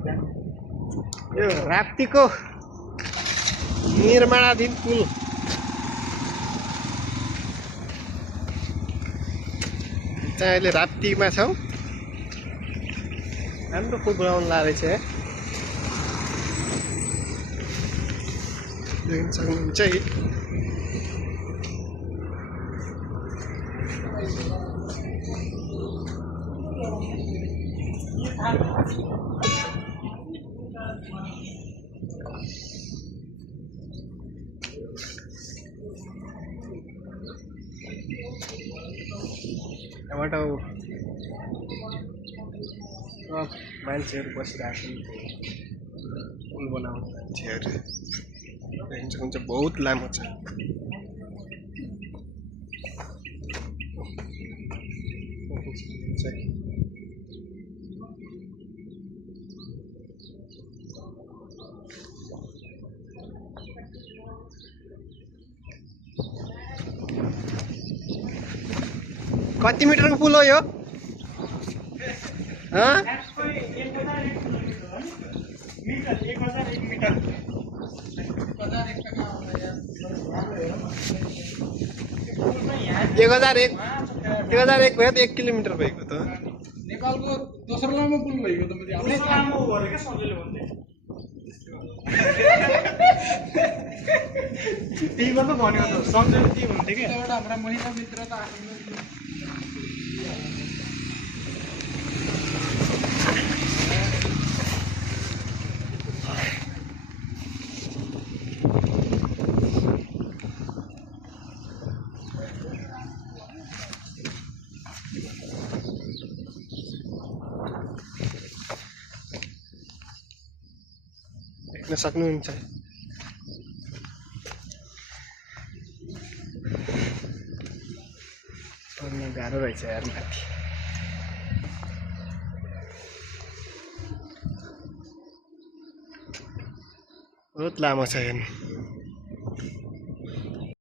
यो राप्तीको निर्माणाधीन पुल चाहिँ अहिले राप्तीमा छौँ। राम्रो पुल बनाउनु लागेको रहेछ देख्न सक्नुहुन्छ है। यहाँबाट मान्छेहरू बसिरहेको छन् पुल बनाउने मान्छेहरू देख्न सक्नुहुन्छ बहुत लामो छ। कति मिटरको पुल हो यो? हाँ? 1001 भयो त 1 किलोमिटर भएको त नेपालको दोस्रो लामो पुल भएको त मैले लामो हो रे के सबैले भन्थे। तिमीले त भन्यो त सम्झेर के भन्थे के एउटा हाम्रो महिला मित्र त आफ्नो देख्न सक्नुहुन्छ। गाह्रो रहेछ यार माथि। बहुत लामो छ हेर्नु।